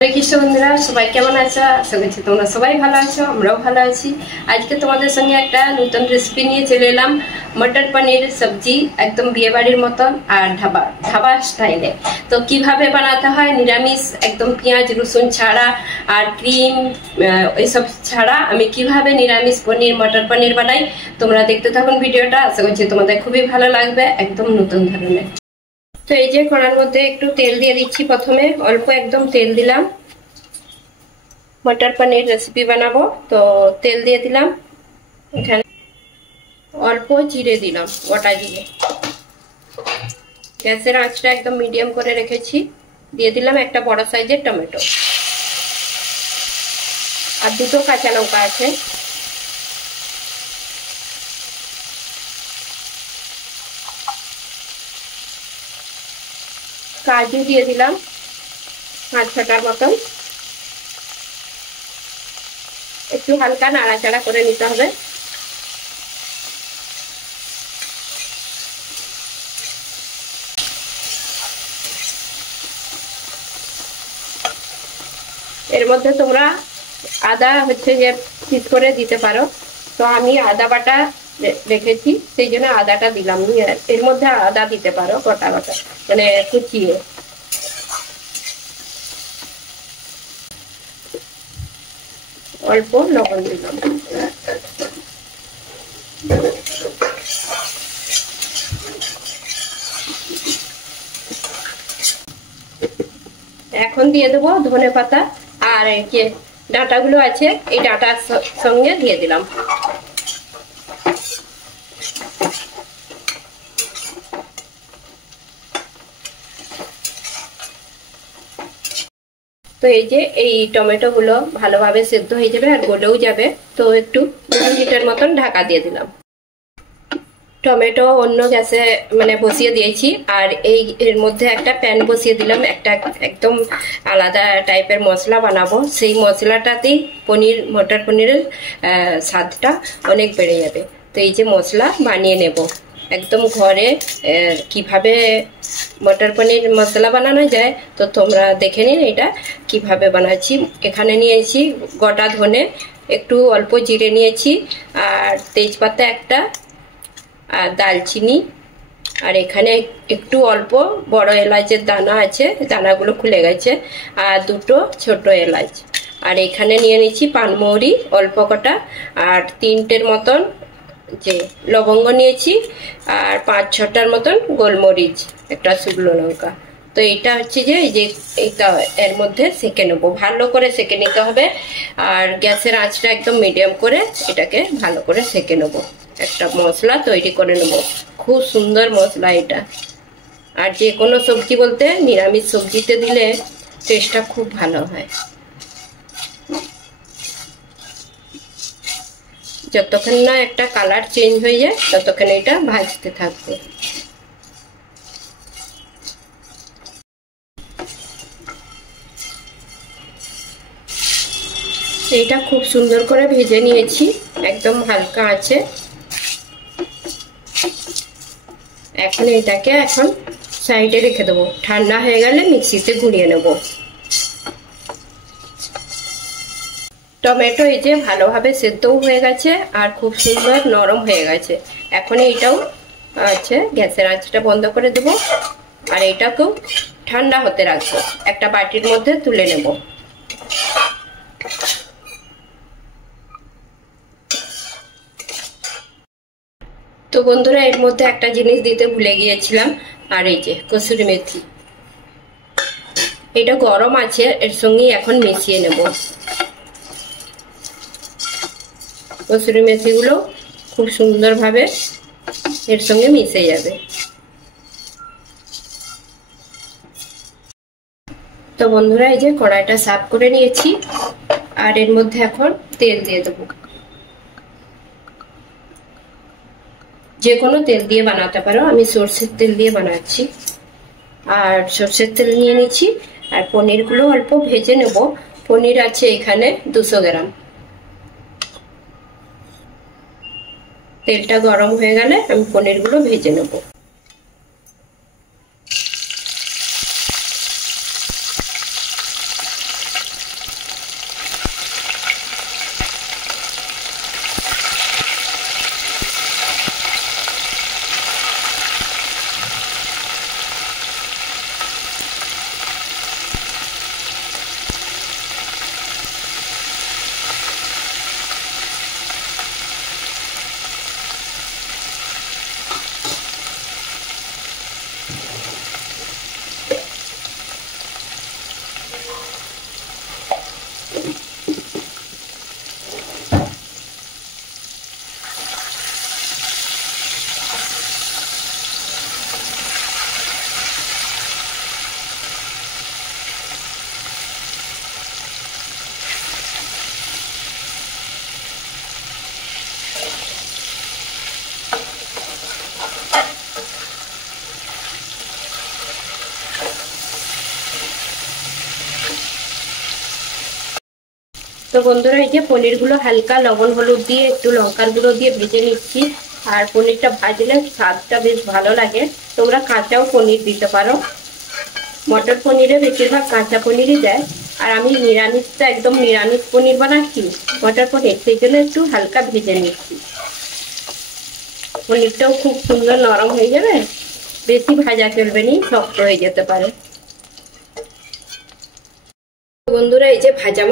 হরে কৃষ্ণ বন্ধুরা, সবাই কেমন আছো? আশা করছি তোমরা সবাই ভালো আছো, আমরাও ভালো আছি। আজকে তোমাদের সঙ্গে একটা নতুন রেসিপি নিয়ে চলে এলাম। মটর পনির সবজি, একদম বিয়ে বাড়ির মতন আর ধাবা স্টাইলে। তো কিভাবে বানাতে হয় নিরামিষ, একদম পেঁয়াজ রসুন ছাড়া আর ক্রিম এইসব ছাড়া আমি কিভাবে নিরামিষ পনির মটর পনির বানাই, তোমরা দেখতে থাকুন ভিডিওটা। আশা করছি তোমাদের খুবই ভালো লাগবে, একদম নতুন ধরনের। তো এই যে কড়ার মধ্যে একটু তেল দিয়ে দিচ্ছি। প্রথমে অল্প একদম তেল দিলাম, মটর পনির রেসিপি বানাবো তো তেল দিয়ে দিলাম। এখানে অল্প জিরে দিলাম, গোটা জিরে। গ্যাসের আঁচটা একদম মিডিয়াম করে রেখেছি। দিয়ে দিলাম একটা বড় সাইজের টমেটো আর দুটো কাঁচা লঙ্কা আছে। কাজু দিয়ে দিলাম 5-6টার মতন। একটু হালকা নাড়াচাড়া করে নিতে হবে। এর মধ্যে তোমরা আদা যে পিস করে দিতে পারো, তো আমি আদা বাটা রেখেছি সেই জন্য আদাটা দিলাম। এর মধ্যে আদা দিতে পারো গোটা গোটা, মানে কুচিয়ে। অল্প লবণ দিলাম। এখন দিয়ে দেবো ধনে পাতা আর এই যে ডাঁটাগুলো আছে, এই ডাঁটার সঙ্গে দিয়ে দিলাম। তো এই যে এই টমেটো গুলো ভালোভাবে সেদ্ধ হয়ে যাবে আর গলেও যাবে, তো একটু 2 মিনিটের মতন ঢাকা দিয়ে দিলাম। টমেটো অন্য গ্যাসে মানে বসিয়ে দিয়েছি, আর এর মধ্যে একটা প্যান বসিয়ে দিলাম। একটা একদম আলাদা টাইপের মশলা বানাবো, সেই মশলাটাতেই মটর পনিরের স্বাদটা অনেক বেড়ে যাবে। তো এই যে মশলা বানিয়ে নেব একদম ঘরে। কিভাবে মটর পনির মশলা বানানো যায় তো তোমরা দেখে নিন এটা কিভাবে বানাচ্ছি। এখানে নিয়েছি গোটা ধনে, একটু অল্প জিরে নিয়েছি, আর তেজপাতা একটা, আর দালচিনি, আর এখানে একটু অল্প বড় এলাচের দানা আছে, দানাগুলো খুলে গেছে, আর 2টো ছোট এলাচ। আর এখানে নিয়ে নিচ্ছি পানমৌরি অল্প কটা, আর 3টের মতন যে লবঙ্গ নিয়েছি, আর 5-6টার মতন গোলমরিচ, একটা শুকনো লঙ্কা। তো এটা হচ্ছে যে এই যে এটা এর মধ্যে সেঁকে নেবো, ভালো করে সেঁকে নিতে হবে। আর গ্যাসের আঁচটা একদম মিডিয়াম করে এটাকে ভালো করে সেঁকে নেবো। একটা মশলা তৈরি করে নেব, খুব সুন্দর মশলা এটা। আর যে কোনো সবজি বলতে নিরামিষ সবজিতে দিলে টেস্টটা খুব ভালো হয়। যতক্ষণ না একটা কালার চেঞ্জ হয়ে যায় ততক্ষণ এটা ভাজতে থাকবে। এইটা খুব সুন্দর করে ভেজে নিয়েছি, একদম হালকা আছে। এখন এটাকে সাইডে রেখে দেবো, ঠান্ডা হয়ে গেলে মিক্সিতে ঘুরিয়ে নেব। টমেটো এই যে ভালোভাবে সেদ্ধও হয়ে গেছে আর খুব সুন্দর নরম হয়ে গেছে। এখন এইটাও আছে, গ্যাসের আঁচটা বন্ধ করে দেব, আর এটাকেও ঠান্ডা হতে রাখবো। একটা বাটির মধ্যে তুলে নেব। তো বন্ধুরা, এর মধ্যে একটা জিনিস দিতে ভুলে গিয়েছিলাম, আর এই যে কসুরি মেথি, এটা গরম আছে, এর সঙ্গে এখন মিশিয়ে নেব। কসুরি মেথিগুলো খুব সুন্দরভাবে এর সঙ্গে মিশে যাবে। তো বন্ধুরা, এই যে কড়াইটা সাফ করে নিয়েছি, আর এর মধ্যে এখন তেল দিয়ে দেবো। যে কোনো তেল দিয়ে বানাতে পারো, আমি সরষের তেল দিয়ে বানাচ্ছি। আর সরষের তেল নিয়ে নিচ্ছি, আর পনিরগুলো অল্প ভেজে নেব। পনির আছে এখানে 200 গ্রাম। তেলটা গরম হয়ে গেলে আমি পনিরগুলো ভেজে নেব। তো বন্ধুরা এই যে পনিরগুলো হালকা লবণ হলুদ দিয়ে একটু লঙ্কার গুঁড়ো দিয়ে ভেজে নিচ্ছি। আর পনিরটা ভাজলে স্বাদটা বেশ ভালো লাগে। তোমরা কাঁচাও পনির দিতে পারো, মটর পনিরে বেশিরভাগ কাঁচা পনিরই দেয়। আর আমি নিরামিষটা একদম নিরামিষ পনির বানাচ্ছি মটর পনির, সেই জন্য একটু হালকা ভেজে নিচ্ছি। পনিরটাও খুব সুন্দর নরম হয়ে যাবে, বেশি ভাজা চলবে না, শক্ত হয়ে যেতে পারে। বন্ধুরা এই যে ভাজা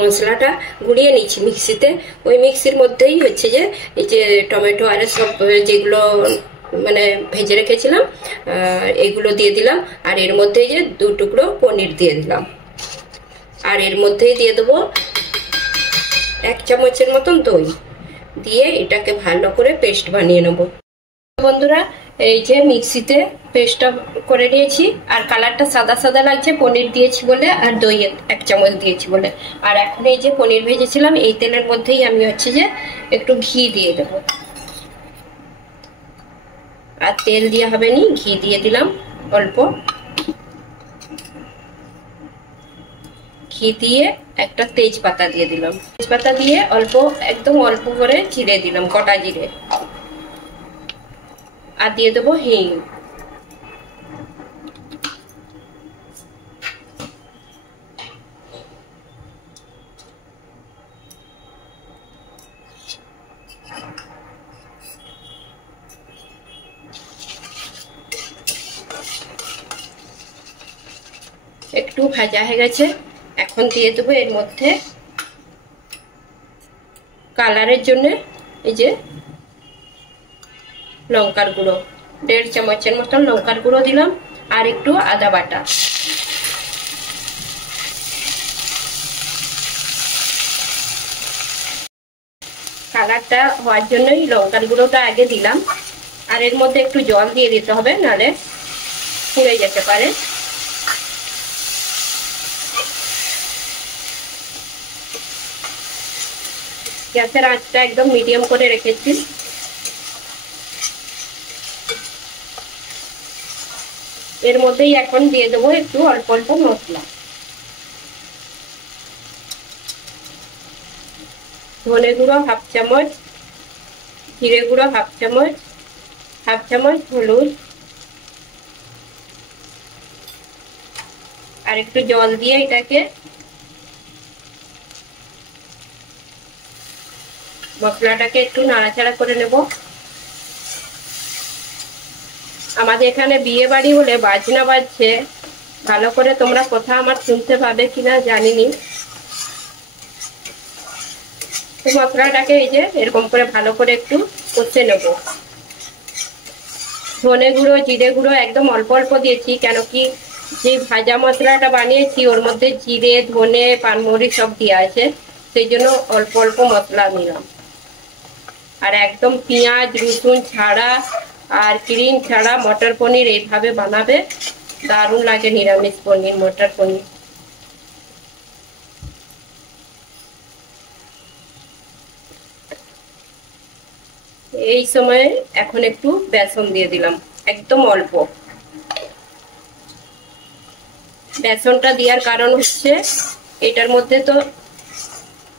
মশলাটা গুঁড়িয়ে নিচ্ছি মিক্সিতে। ওই মিক্সির মধ্যেই হচ্ছে যে এই যে টমেটো আর সব যেগুলো মানে ভেজে রেখেছিলাম এগুলো দিয়ে দিলাম। আর এর মধ্যে যে 2 টুকরো পনির দিয়ে দিলাম। আর এর মধ্যেই দিয়ে দেবো 1 চামচের মতন দই দিয়ে এটাকে ভালো করে পেস্ট বানিয়ে নেব। বন্ধুরা এই যে মিক্সিতে পেস্টটা করে নিয়েছি। আর কালারটা সাদা সাদা লাগছে পনির দিয়েছি বলে, আর দই 1 চামচ দিয়েছি বলে। আর এখন এই যে পনির ভেজেছিলাম এই তেলের মধ্যেই আমি হচ্ছে যে একটু ঘি দিয়ে দেবো। আর তেল দিয়ে হবে নি, ঘি দিয়ে দিলাম অল্প। ঘি দিয়ে একটা তেজপাতা দিয়ে দিলাম। তেজপাতা দিয়ে অল্প, একদম অল্প করে জিরে দিলাম, গোটা জিরে। আর দিয়ে দেবো হিং। একটু ভাজা হয়ে গেছে, এখন দিয়ে দেবো এর মধ্যে কালারের জন্য এই যে লঙ্কার গুঁড়ো, 1.5 চামচের মতন লঙ্কার গুঁড়ো দিলাম। আর একটু আদা বাটা। কালারটা হওয়ার জন্যই লঙ্কার গুঁড়োটা আগে দিলাম। আর এর মধ্যে একটু জল দিয়ে দিতে হবে, নাহলে পুড়ে যেতে পারে। গ্যাসের আঁচটা একদম মিডিয়াম করে রেখেছি। এর মধ্যেই এখন দিয়ে দেবো একটু অল্প অল্প মশলা। ধনে গুঁড়ো 1/2 চামচ, জিরে গুঁড়ো 1/2 চামচ, 1/2 চামচ হলুদ। আর একটু জল দিয়ে এটাকে মশলাটাকে একটু নাড়াচাড়া করে নেব। আমাদের এখানে বিয়ে বাড়ি হলে বাজনা বাজছে, ভালো করে তোমরা কথা আমার শুনতে পাবে কিনা জানিনি। তো মশলাটাকে এই যে এরকম করে ভালো করে একটু কষে নেব। ধনে গুঁড়ো জিরে গুঁড়ো একদম অল্প অল্প দিয়েছি, কেন কি যে ভাজা মশলাটা বানিয়েছি ওর মধ্যে জিরে ধনে পানমরিচ সব দেওয়া আছে, সেই জন্য অল্প অল্প মশলা নিলাম। আর একদম পেঁয়াজ রসুন ছাড়া আর ক্রিম ছাড়া মটর পনির এইভাবে বানাবে, দারুণ লাগে নিরামিষ পনির, মটর পনির। এই সময়ে এখন একটু বেসন দিয়ে দিলাম, একদম অল্প। বেসনটা দেওয়ার কারণ হচ্ছে এটার মধ্যে তো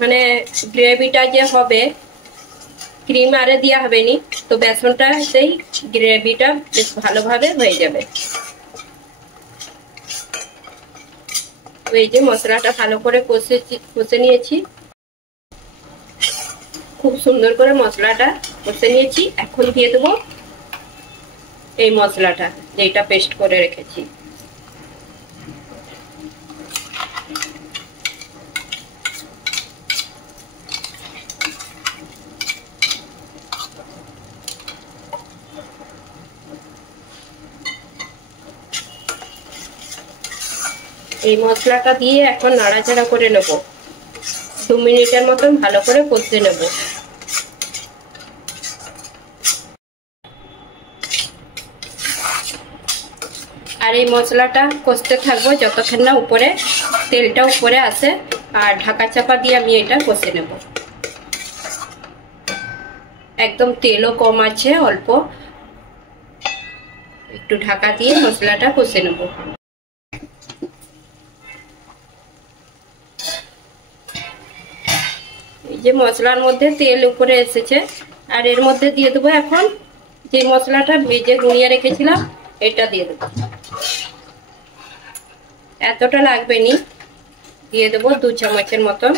মানে গ্রেভিটা যে হবে, ক্রিম আরে দেওয়া হবে নি, তো বেসনটা সেই গ্রেভিটা বেশ ভালোভাবে হয়ে যাবে। তো এই যে মশলাটা ভালো করে কষে নিয়েছি, খুব সুন্দর করে মশলাটা কষে নিয়েছি। এখন দিয়ে দেবো এই মশলাটা যেটা পেস্ট করে রেখেছি। এই মশলাটা দিয়ে এখন নাড়াচাড়া করে নেব, 2 মিনিটের মতন ভালো করে কষে নেব। আর এই মশলাটা কষতে থাকবো যতক্ষণ না উপরে তেলটা উপরে আসে। আর ঢাকা চাপা দিয়ে আমি এটা কষে নেব। একদম তেলও কম আছে, অল্প একটু ঢাকা দিয়ে মশলাটা কষে নেব। যে মশলার মধ্যে তেল উপরে এসেছে, আর এর মধ্যে দিয়ে দেবো এখন যে মশলাটা ভেজে গুঁড়িয়ে রেখেছিলাম, এটা দিয়ে দেবো। এতটা লাগবে নি, দিয়ে দেবো 2 চামচের মতন।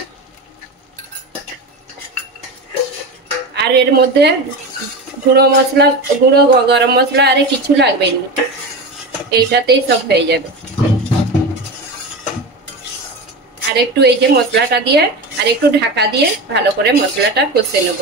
আর এর মধ্যে গুঁড়ো মশলা, গুঁড়ো গরম মশলা আর কিছু লাগবে না, এইটাতেই সব হয়ে যাবে। আর একটু এই যে মশলাটা দিয়ে আর একটু ঢাকা দিয়ে ভালো করে মশলাটা কষে নেব।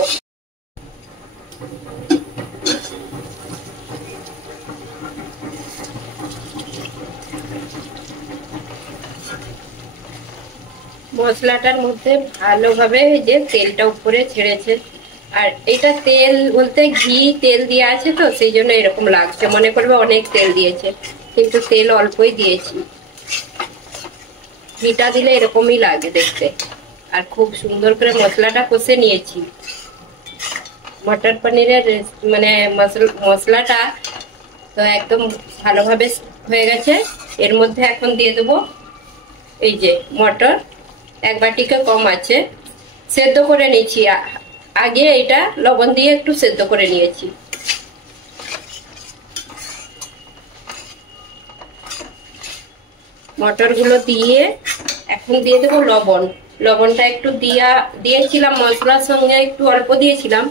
মশলাটার মধ্যে ভালোভাবে যে তেলটা উপরে ছেড়েছে, আর এটা তেল বলতে ঘি তেল দিয়ে আছে তো সেই জন্য এরকম লাগছে, মনে করবে অনেক তেল দিয়েছে, কিন্তু তেল অল্পই দিয়েছি। ঘিটা দিলে এরকমই লাগে দেখতে। আর খুব সুন্দর করে মশলাটা কষে নিয়েছি। মটর পনিরের মানে মশলাটা তো একদম ভালোভাবে হয়ে গেছে। এর মধ্যে এখন দিয়ে দেবো এই যে মটর, 1 বাটিকে কম আছে, সেদ্ধ করে নিয়েছি আগে। এটা লবণ দিয়ে একটু সেদ্ধ করে নিয়েছি। মটরগুলো দিয়ে এখন দিয়ে দেবো লবণ। লবণটা একটু দিয়েছিলাম মশলার সঙ্গে, একটু অল্প দিয়েছিলাম,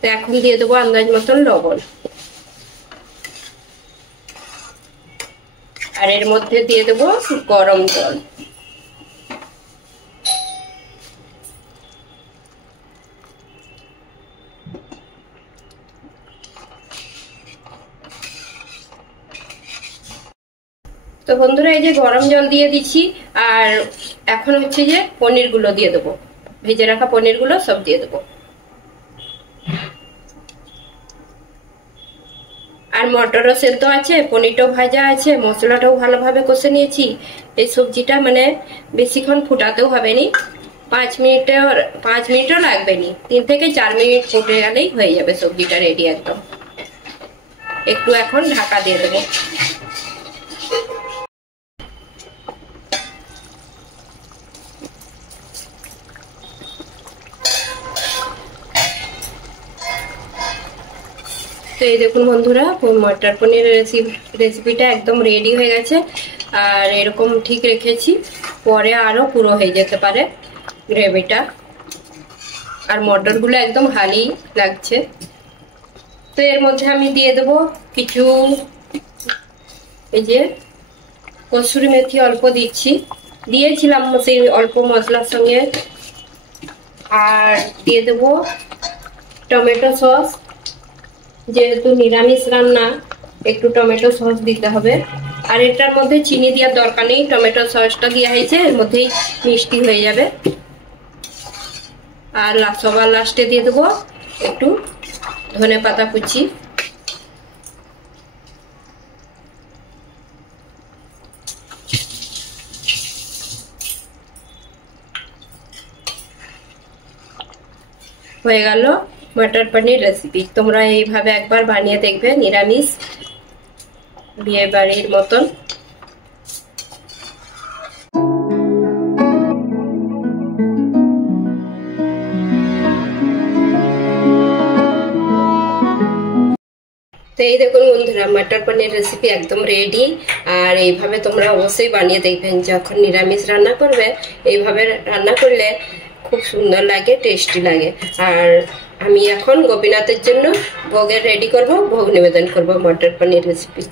তো এখন দিয়ে দেবো আন্দাজ মতন লবণ। আর এর মধ্যে দিয়ে দেবো গরম জল। তো বন্ধুরা এই যে গরম জল দিয়ে দিচ্ছি, আর এখন হচ্ছে যে পনিরগুলো দিয়ে দেবো, ভেজে রাখা পনিরগুলো সব দিয়ে দেবো। আর মটরও সেদ্ধ আছে, পনিরটাও ভাজা আছে, মশলাটাও ভালোভাবে কষে নিয়েছি। এই সবজিটা মানে বেশিক্ষণ ফুটাতেও হবে নি, 5 মিনিটও লাগবে নি, 3 থেকে 4 মিনিট ফুটে গেলেই হয়ে যাবে সবজিটা রেডি একদম। একটু এখন ঢাকা দিয়ে দেবো। তো এই দেখুন বন্ধুরা, মটর পনিরের রেসিপিটা একদম রেডি হয়ে গেছে। আর এরকম ঠিক রেখেছি, পরে আরো পুরো হয়ে যেতে পারে গ্রেভিটা। আর মটরগুলো একদম হালি লাগছে। তো এর মধ্যে আমি দিয়ে দেবো কিছু এই যে কসুরি মেথি, অল্প দিয়েছিলাম সেই অল্প মশলার সঙ্গে। আর দিয়ে দেবো টমেটো সস, যেহেতু নিরামিষ রান্না একটু টমেটো সস দিতে হবে। আর এটার মধ্যে চিনি দেওয়ার দরকার নেই, টমেটো সসটা দেওয়া হয়েছে, এর মধ্যেই মিষ্টি হয়ে যাবে। আর সবার লাস্টে দিয়ে দেবো একটু ধনেপাতা কুচি। হয়ে গেল মটর পনির রেসিপি। তোমরা এইভাবে একবার বানিয়ে দেখবে, নিরামিষ বিয়ে বাড়ির মতন। তো এই দেখুন বন্ধুরা, মটর পনির রেসিপি একদম রেডি। আর এইভাবে তোমরা অবশ্যই বানিয়ে দেখবেন, যখন নিরামিষ রান্না করবে এইভাবে রান্না করলে খুব সুন্দর লাগে, টেস্টি লাগে। আর আমি এখন গোপীনাথের জন্য ভোগের রেডি করব, ভোগ নিবেদন করব মটর পনির রেসিপি।